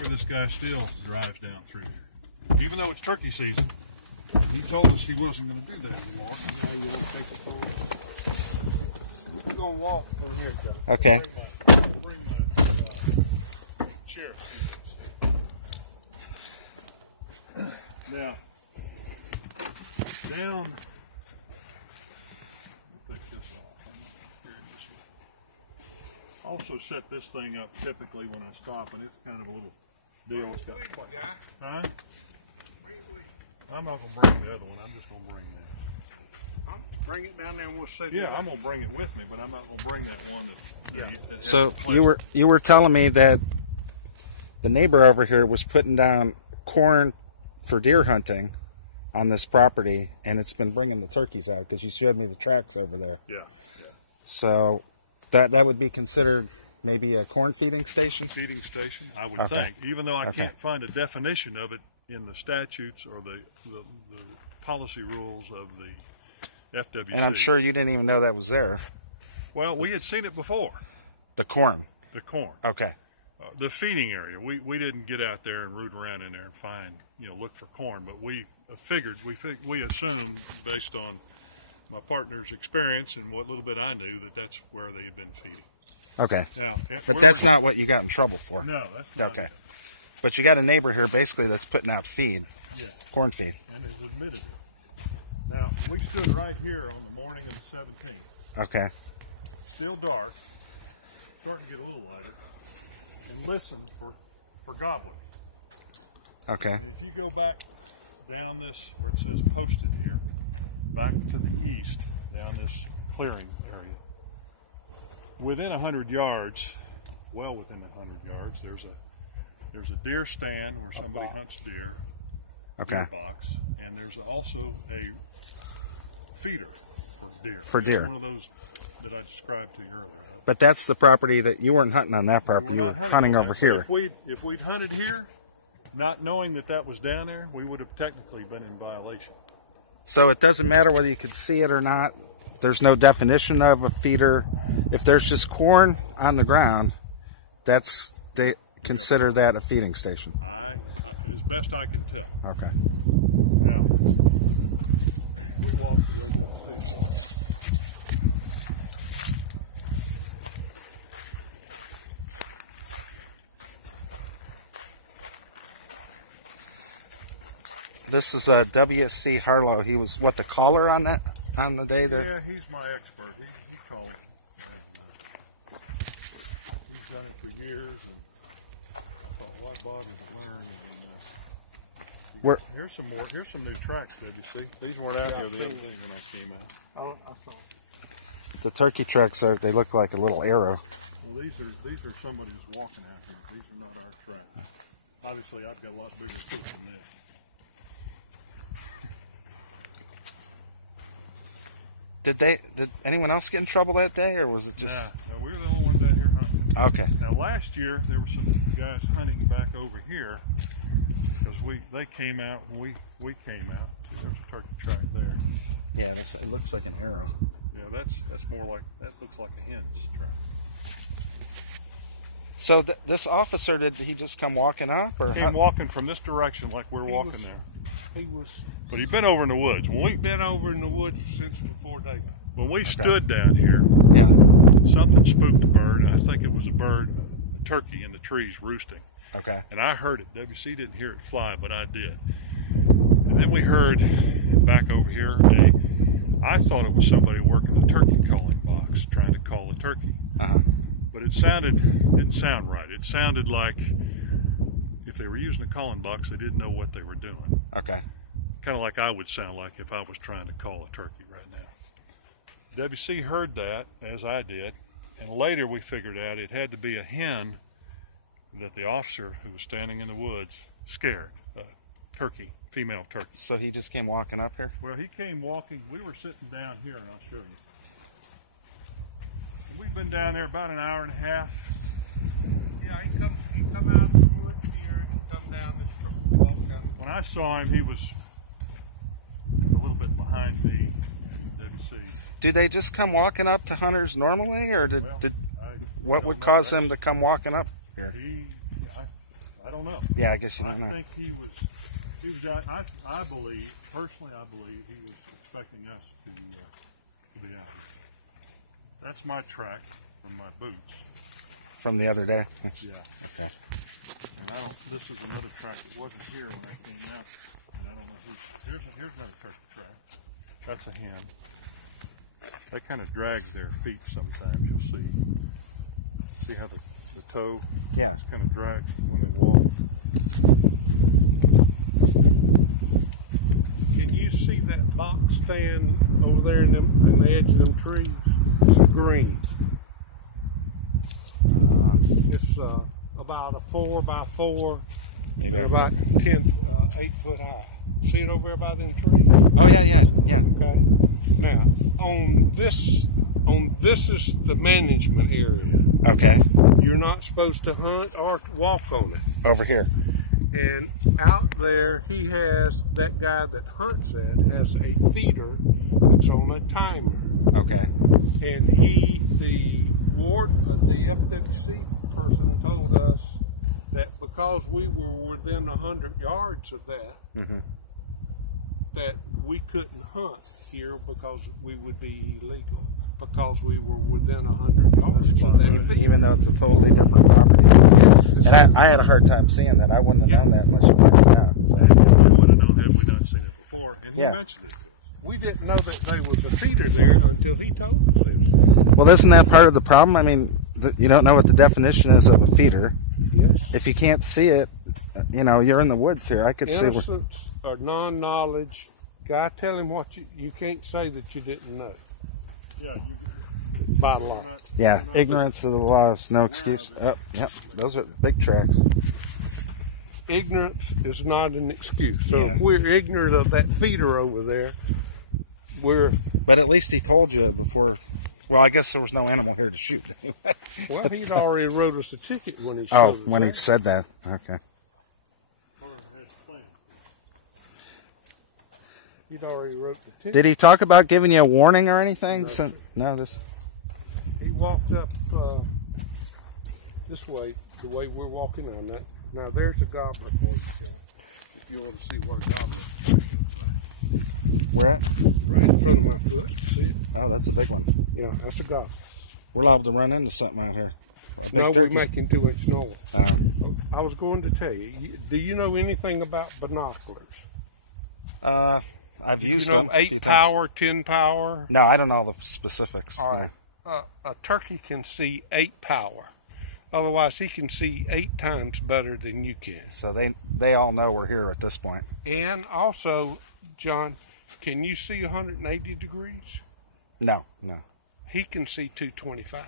where this guy still drives down through here. Even though it's turkey season, he told us he wasn't going to do that anymore. Now you want to take the phone? We're going to walk from here, Joe. Okay. Bring my chair. Now, down. Take this off. Here it is. Also set this thing up typically when I stop, and it's kind of a little deal. It's got huh? I'm not going to bring the other one. I'm just going to bring that. Bring it down there and we'll set it. Yeah, I'm going to bring it with me, but I'm not going to bring that one. That so you were telling me that the neighbor over here was putting down corn for deer hunting on this property, and it's been bringing the turkeys out because you showed me the tracks over there. Yeah, yeah. So that would be considered maybe a corn feeding station? Feeding station, I would think. Even though I can't find a definition of it in the statutes or the policy rules of the FWC. And I'm sure you didn't even know that was there. Well, we had seen it before. The corn? The corn. Okay. The feeding area. We didn't get out there and root around in there and find, look for corn, but we we assumed based on my partner's experience and what little bit I knew that's where they had been feeding. Okay. Now, but that's not what you got in trouble for. No, that's not. Okay. But you got a neighbor here basically that's putting out feed. Yeah. Corn feed. And has admitted it. Now, we stood right here on the morning of the 17th. Okay. Still dark, starting to get a little lighter, and listen for gobbling. Okay. And if you go back down this, where it says posted here, back to the east, down this clearing area, within 100 yards, well within 100 yards, there's a deer stand where somebody hunts deer. Okay. Deer box, and there's also a feeder for deer. For deer. One of those that I described to you earlier. But that's the property that you weren't hunting on that property. You were hunting over here. If we'd hunted here, not knowing that was down there, we would have technically been in violation. So it doesn't matter whether you could see it or not. There's no definition of a feeder. If there's just corn on the ground, they consider that a feeding station. As best I can tell. Okay. Now, we walk This is W.C. Harlow. He was the caller on the day that. Yeah, he's my expert. He called. He's done it for years, and I thought, why bother to learn? Here's some new tracks, WC. These weren't out here the other day when I came out. Oh, I saw. The turkey tracks they look like a little arrow. Well, these are somebody who's walking out here. These are not our tracks. Obviously, I've got a lot bigger than this. Did anyone else get in trouble that day, or was it just? No, we were the only ones out here hunting. Okay. Now last year there were some guys hunting back over here because they came out when we came out. See, there's a turkey track there. Yeah, it looks like an arrow. Yeah, that's more like that looks like a hen's track. So this officer, did he just come walking up, or came walking from this direction like we're walking there? But he'd been over in the woods. We've been over in the woods since before daylight. When we stood down here, something spooked a bird, and I think it was a turkey in the trees roosting. Okay. And I heard it. WC didn't hear it fly, but I did. And then we heard back over here, I thought it was somebody working the turkey calling box, trying to call a turkey. But it didn't sound right. It sounded like if they were using a calling box, they didn't know what they were doing. Okay. Kind of like I would sound like if I was trying to call a turkey right now. WC heard that, as I did, and later we figured out it had to be a hen that the officer who was standing in the woods scared. Turkey, female turkey. So he just came walking up here? Well, he came walking. We were sitting down here, and I'll show you. We've been down there about an hour and a half. Yeah, he come out of the woods here and come down this walk down. When I saw him, he was a little bit behind me. WC. Do they just come walking up to hunters normally, or what would cause them to come walking up here? I don't don't know. Yeah, I guess you don't know. I think he was I believe, personally, I believe he was expecting us to be out here. That's my track from my boots. From the other day. Yeah. Okay. And this is another track that wasn't here when I came out. And I don't know here's another turkey track. That's a hen. They kind of drag their feet sometimes. You'll see. See how the toe kind of drags when they walk. Can you see that box stand over there in the edge of them trees? It's green. It's about a 4x4 and about 8 foot high. See it over there by them trees? Oh yeah. Okay. Now this is the management area. Okay. You're not supposed to hunt or walk on it. Over here. And out there, that guy that hunts it has a feeder that's on a timer. Okay. And the FWC person told us that because we were within 100 yards of that, that we couldn't hunt here because we would be illegal. Because we were within 100 yards of that feeder. Even though it's a totally different property. And I had a hard time seeing that. I wouldn't have known that unless you pointed it out. So. We would have known had we not seen it before. And he mentioned it. We didn't know that there was a feeder there until he told us this. Well, isn't that part of the problem? I mean, you don't know what the definition is of a feeder. Yes. If you can't see it, you're in the woods here. I could see. Innocence or non-knowledge. Guy, tell him what you can't say that you didn't know. Yeah. By law. Yeah, ignorance of the law is no excuse. Oh, yep, those are big tracks. Ignorance is not an excuse. So if we're ignorant of that feeder over there, But at least he told you before. Well, I guess there was no animal here to shoot. Well, he'd already wrote us a ticket when he showed us when he said that. Okay. He'd already wrote the ticket. Did he talk about giving you a warning or anything? No, No, just. He walked up this way, the way we're walking on that. Now there's a gobbler for you. If you want to see where a gobbler is. Where at? Right in front of my foot. See it? Oh, that's a big one. Yeah, that's a gobbler. We're liable to run into something out here. No, we're making 2-inch noise. I was going to tell you, do you know anything about binoculars? I've used them. 8 power, 10 power? No, I don't know the specifics. All right. A turkey can see 8 power. Otherwise, he can see 8 times better than you can. So they all know we're here at this point. And also, John, can you see 180 degrees? No. He can see 225.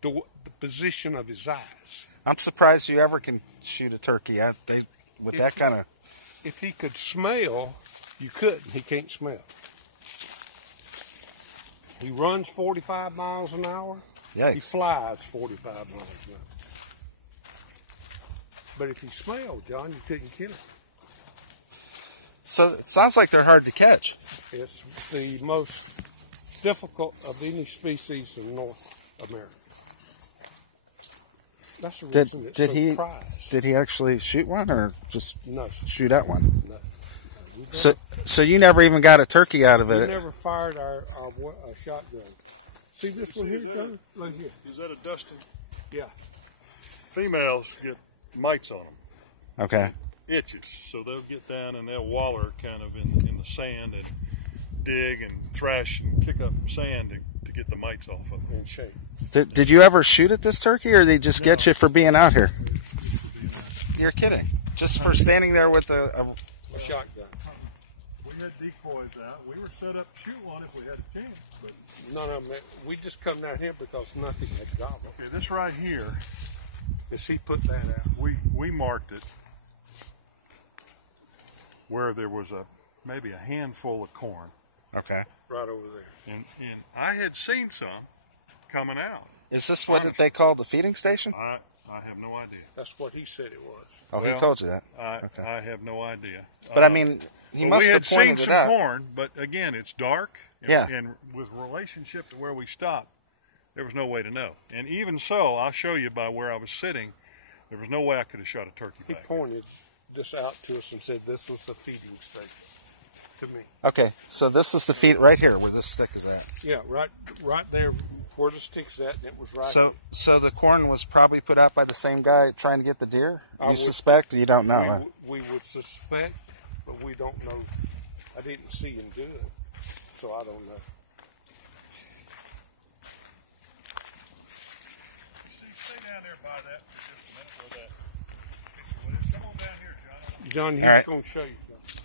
The position of his eyes. I'm surprised you ever can shoot a turkey with that kind of. If he could smell, you couldn't. He can't smell. He runs 45 miles an hour. Yikes. He flies 45 miles an hour. But if he smelled, John, you couldn't kill him. So it sounds like they're hard to catch. It's the most difficult of any species in North America. That's the reason it's so prized. Did he actually shoot one or just shoot at one? No. So you never even got a turkey out of it? We never fired our shotgun. See this one here, John? Look here. Is that a dusting? Yeah. Females get mites on them. Okay. Itches. So they'll get down and they'll waller kind of in the sand and dig and thrash and kick up sand to get the mites off of them. In shape. Did you ever shoot at this turkey, or did they just get you for being out here? You're kidding. Just for standing there with a shotgun. We had decoys out. We were set up to shoot one if we had a chance. But none of them. We just come down here because nothing had gobbled. Okay, this right here. Is he put that out? We marked it where there was maybe a handful of corn. Okay. Right over there. And I had seen some coming out. Is this what they call the feeding station? I have no idea. That's what he said it was. Oh, he told you that. Okay. I have no idea. But I mean, he must have pointed it out. We had seen some corn, but again, it's dark. And, yeah. And with relationship to where we stopped, there was no way to know. And even so, I'll show you by where I was sitting. There was no way I could have shot a turkey He back. pointed this out to us and said this was a feeding station to me. Okay, so this is the feed right here where this stick is at. Yeah, right there where the stick's at, and it was right So, here. so the corn was probably put out by the same guy trying to get the deer? I You would- suspect? Or you don't know? Huh? We would suspect, but we don't know. I didn't see him do it, so I don't know. Stay down there by that for just a minute where that picture is. Come on down here, John. John, he's All right. going to show you something.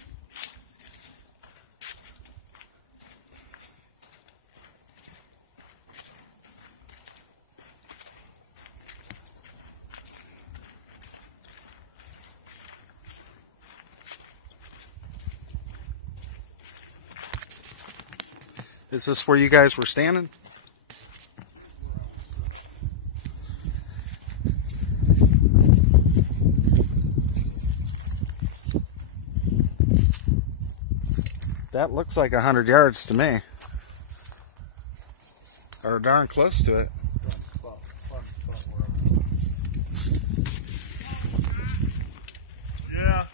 Is this where you guys were standing? That looks like 100 yards to me. Or darn close to it. Yeah,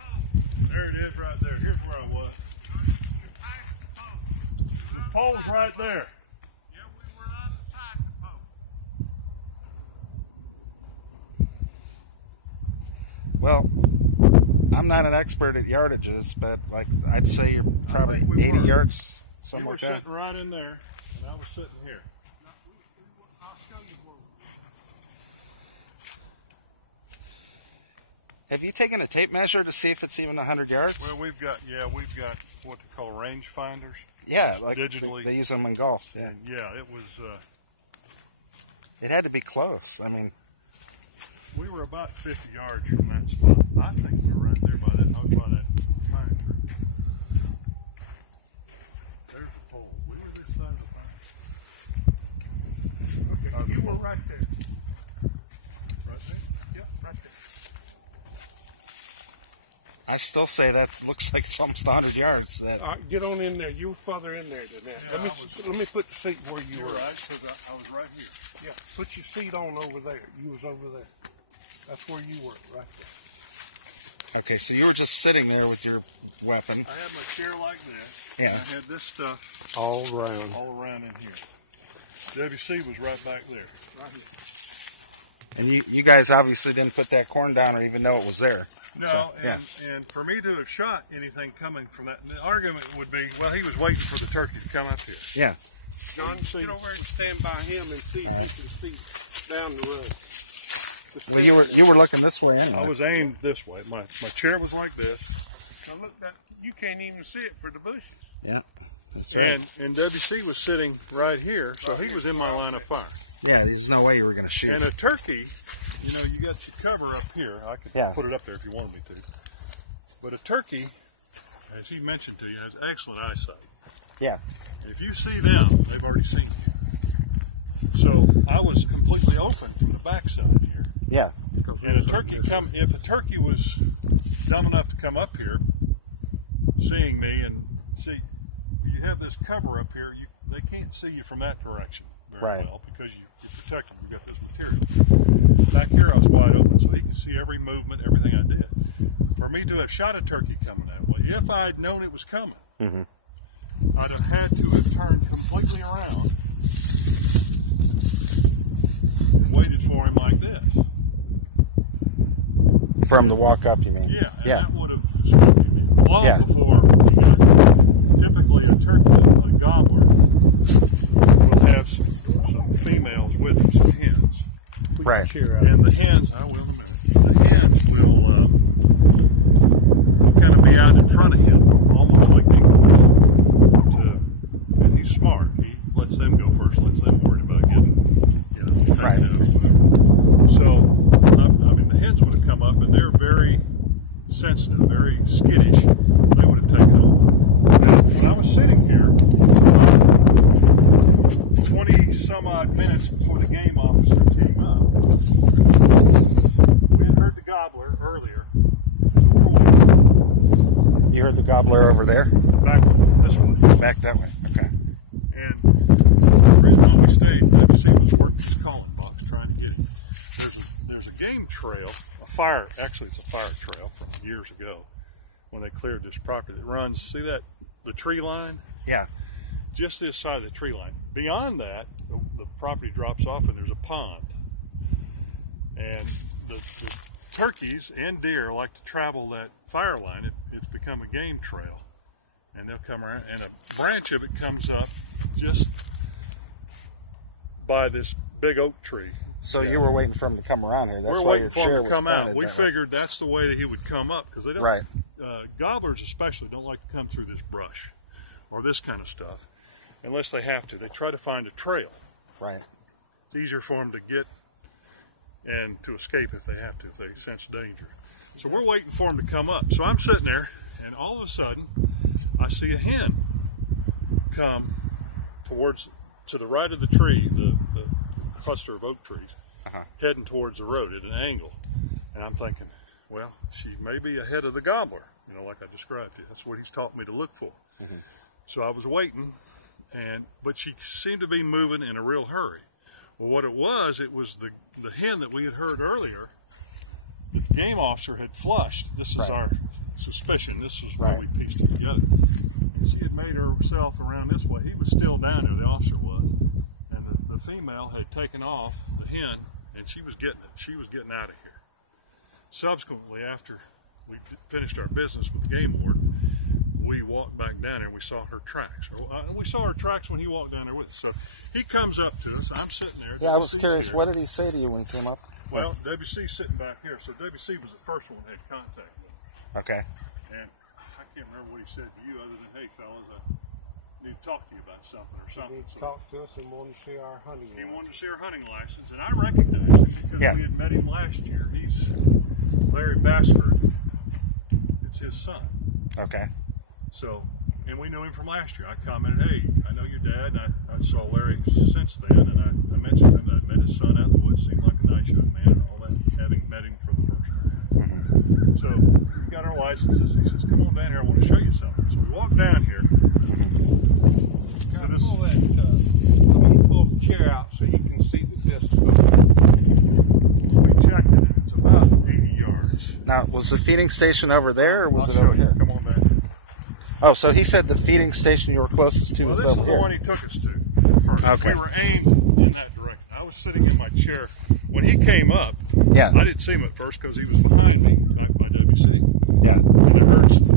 there it is right there. Here's where I was. The pole's right there. Yeah, we were on the side of the post. Well, I'm not an expert at yardages, but like I'd say you're probably think we 80 were. yards, You something were like that. sitting right in there, and I was sitting here. I'll show you where we Have you taken a tape measure to see if it's even 100 yards? Well, we've got what they call range finders. Yeah, like digitally. they use them in golf. Yeah. And yeah, it was, It had to be close. I mean, we were about 50 yards from that spot. I think we were right there by that pine tree. There's the pole. We were this side of the pine. Okay, you were right there. Right there? Yeah, right there. I still say that looks like it's almost 100 yards. That, All right, get on in there. You were further in there than that. Yeah, let me put the seat where you You were. were right, because I was right here. Yeah, put your seat on over there. You was over there. That's where you were, right there. okay, so you were just sitting there with your weapon. I had my chair like this. Yeah. And I had this stuff All around. all around in here. WC was right back there. Right here. And you guys obviously didn't put that corn down or even know it was there. No, So, and for me to have shot anything coming from that, the argument would be, well, he was waiting for the turkey to come up here. Yeah. John, get over and stand by him and see if you can see down the road. Well, you were looking this way anyway. I was aimed this way. My chair was like this, Now look, you can't even see it for the bushes. Yeah. That's right. and WC was sitting right here, so he was in my line of fire. Yeah, there's no way you were going to shoot. And a turkey, you got your cover up here. I could Yeah. put it up there if you wanted me to. But a turkey, as he mentioned to you, has excellent eyesight. Yeah. If you see them, they've already seen you. So I was completely open from the backside here. Yeah. And if a turkey was dumb enough to come up here, seeing me, and see, you have this cover up here, they can't see you from that direction very Right. well because you're protected. You've got this material. Back here I was wide open, so he could see every movement, everything I did. For me to have shot a turkey coming that way, if I had known it was coming, I'd have had to have turned completely around and waited for him like this. From the walk up, you mean? Yeah, and Yeah. that would have struck me long Yeah. before. Typically, a turkey, a gobbler, will have some females with him, some hens. Right. And the hens, I will in a minute. The hens will kind of be out in front of him, almost like and he's smart. He lets them go first, lets them worry about getting Right. or whatever. So, I mean, the hens would have come up, and they're very sensitive, very skittish. They would have taken off. Now, when I was sitting here, 20 some odd minutes before the game officer came up, we had heard the gobbler earlier. You heard the gobbler over there? Back this way. Back that way. Okay. And the reason why we stayed, WC was working his calling box trying to get it. There's a game trail fire, actually it's a fire trail from years ago when they cleared this property that runs, see that, the tree line? Yeah. Just this side of the tree line. Beyond that, the property drops off and there's a pond. And the turkeys and deer like to travel that fire line. It's become a game trail. And they'll come around, and a branch of it comes up just by this big oak tree. So you were waiting for him to come around here. That's We're why waiting your for chair him to was come out. planted We that way. figured that's the way that he would come up, because they don't. Right. Gobblers especially don't like to come through this brush or this kind of stuff unless they have to. They try to find a trail. Right. It's easier for them to get and to escape if they have to, if they sense danger. So we're waiting for him to come up. So I'm sitting there, and all of a sudden, I see a hen come to the right of the tree, the cluster of oak trees, heading towards the road at an angle. And I'm thinking, well, she may be ahead of the gobbler, you know, like I described it. That's what he's taught me to look for. So I was waiting, but she seemed to be moving in a real hurry. Well, what it was the hen that we had heard earlier. The game officer had flushed. This is our suspicion. This is what we pieced it together. She had made herself around this way. He was still down there, the officer was. And the female had taken off the hen, and she was getting it. She was getting out of here. Subsequently, after we finished our business with the game warden, we walked back down there and we saw her tracks. We saw her tracks when he walked down there with us. So he comes up to us. I'm sitting there. Yeah, I was curious. Here. What did he say to you when he came up? Well, WC's sitting back here. So WC was the first one that had contact with him. Okay. And I can't remember what he said to you other than, hey, fellas, I need to talk to you about something or something. He talked to us and wanted to see our hunting license. He wanted to see our hunting license, and I recognized him because we had met him last year. He's Larry Bassford. It's his son. Okay. So, and we knew him from last year. I commented, hey, I know your dad, and I saw Larry since then, and I mentioned him that I met his son out in the woods, seemed like a nice young man, and all that, having met him for the first time. So, we got our licenses. He says, come on down here, I want to show you something. So we walked down here. Pull the chair out so you can see the distance. We checked it, and it's about 80 yards. Now, was the feeding station over there, or was I'll it show over you. here? Come on back. Oh, so he said the feeding station you were closest to was This over is here. the one he took us to first. Okay. We were aimed in that direction. I was sitting in my chair. When he came up, Yeah. I didn't see him at first because he was behind me by WC. Yeah. And I heard some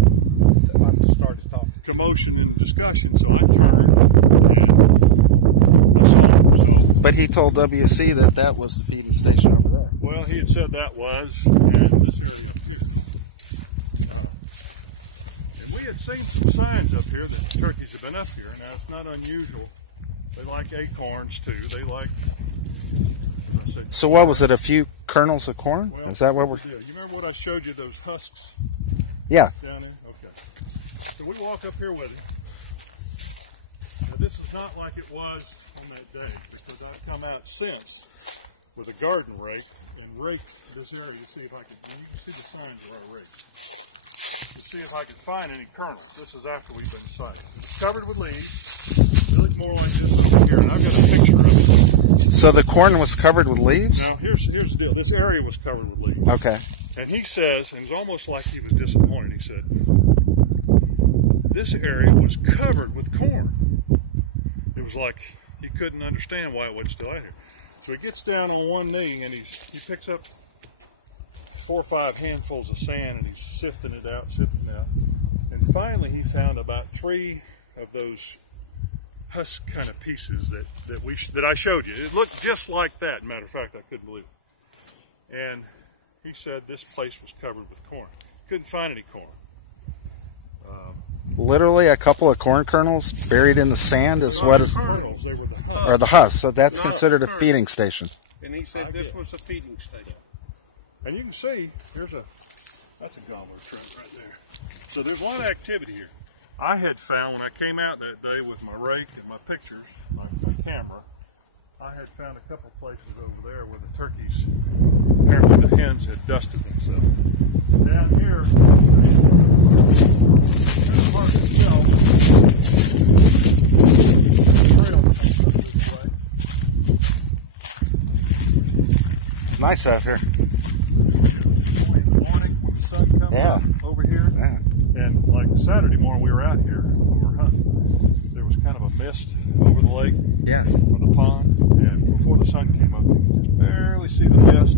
I started talking. commotion and discussion, so I turned and I saw him. So, But he told WC that that was the feeding station over there. well, he had said that was, and this area up here. And we had seen some signs up here that the turkeys have been up here. Now, it's not unusual. They like acorns, too. They like... So what was it, a few kernels of corn? Well, Is that what we're... yeah, you remember what I showed you, those husks Yeah. down there? Okay. So we walk up here with him. Now this is not like it was on that day, because I've come out since with a garden rake and raked this area to see if I can, and you can see the signs of our rake, to see if I can find any kernels. This is after we've been sighted. It's covered with leaves. They look more like this over here, and I've got a picture of it. So the corn was covered with leaves? Now, here's the deal. This area was covered with leaves. Okay. And he says, and it's almost like he was disappointed, he said, this area was covered with corn. It was like he couldn't understand why it wasn't still out here. So he gets down on one knee and he picks up 4 or 5 handfuls of sand and he's sifting it out. And finally he found about 3 of those husk kind of pieces that I showed you. It looked just like that. Matter of fact, I couldn't believe it. And he said this place was covered with corn. Couldn't find any corn. Literally a couple of corn kernels buried in the sand is what is... Kernels, they were the husks. Or the husk, so that's No, considered a kernels. feeding station. And he said this was a feeding station. And you can see, that's a gobbler truck right there. So there's a lot of activity here. I had found, when I came out that day with my rake and my pictures, my camera, I had found a couple places over there where the turkeys, apparently the hens had dusted themselves. Down here, it's hard to tell. Trail comes up this way. It's nice out here. Yeah. over here. Yeah. And like Saturday morning, we were out here, we were hunting. There was kind of a mist over the lake, Yeah. or the pond, and before the sun came up, you could just barely see the mist,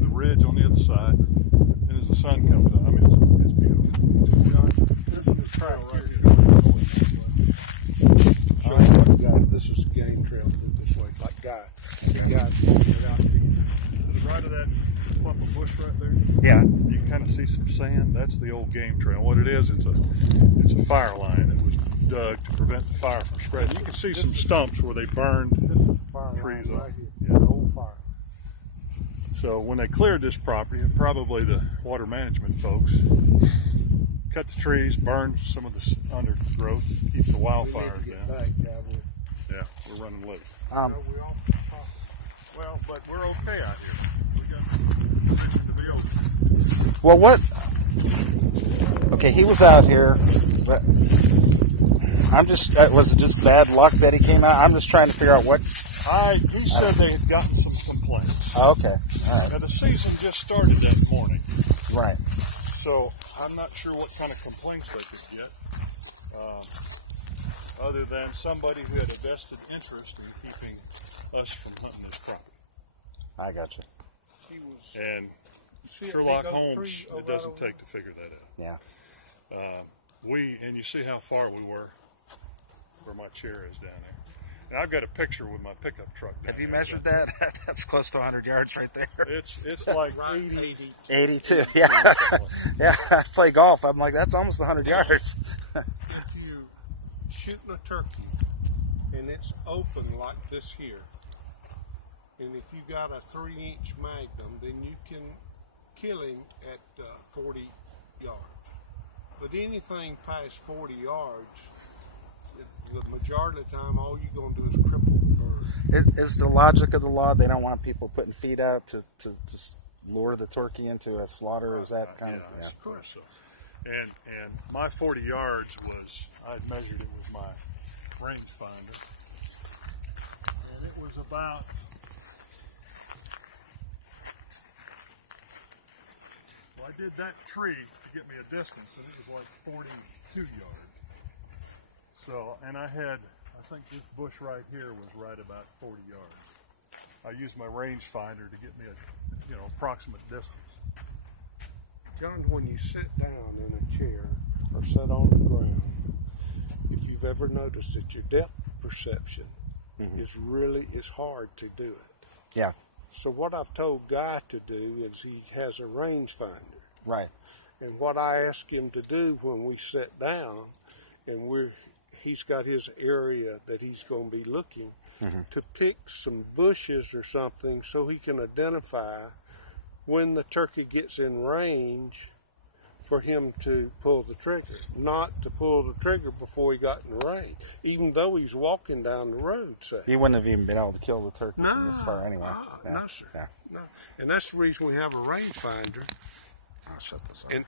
the ridge on the other side. And as the sun comes up, I mean, it's beautiful. John, this is the trail right here. This is a game trail through this way. Like guys get out here. To the right of that clump of bush right there, Yeah. you can kind of see some sand. That's the old game trail. What it is, it's a fire line that was dug to prevent the fire from spreading. You can see some stumps where they burned This is the fire trees line up. right here. Yeah. The old fire. So when they cleared this property, and probably the water management folks cut the trees, burned some of the undergrowth, keep the We need wildfires to get down. back, cowboy. Yeah, we're running late. No, we all Well, but we're okay out here. We got permission to be open. Well, what? Okay, he was out here, but I'm just, was it just bad luck that he came out? I'm just trying to figure out what. He said they had gotten some complaints. Oh, okay, all right, Now the season just started that morning, right. so I'm not sure what kind of complaints they could get, other than somebody who had a vested interest in keeping us from hunting this property. I got you. He was, And see that Sherlock big oak Holmes, tree it right doesn't over take to figure that out. Yeah. And you see how far we were where my chair is down there. And I've got a picture with my pickup truck down Have you there. measured that? That's close to 100 yards right there. It's like right 80. 82. Yeah. Yeah. I play golf. I'm like, that's almost 100 yards. if you shooting a turkey and it's open like this here, and if you got a 3-inch magnum, then you can kill him at 40 yards. But anything past 40 yards, the majority of the time, all you're going to do is cripple the bird. Is the logic of the law they don't want people putting feet out to lure the turkey into a slaughter? Is that kind of? Yeah. Of course so. And my 40 yards was, I'd measured it with my rangefinder, and it was about, well, I did that tree to get me a distance, and it was like 42 yards. So, and I think this bush right here was right about 40 yards. I used my rangefinder to get me a, approximate distance. John, when you sit down in a chair or sit on the ground, if you've ever noticed that your depth perception is hard to do it. Yeah. So what I've told Guy to do is he has a rangefinder. Right. And what I ask him to do when we sit down and he's got his area that he's going to be looking, to pick some bushes or something so he can identify when the turkey gets in range for him to pull the trigger, not to pull the trigger before he got in range, even though he's walking down the road, say. You wouldn't have even been able to kill the turkey from this far anyway. No, sir. Yeah. No. And that's the reason we have a rangefinder. I'll shut this off. And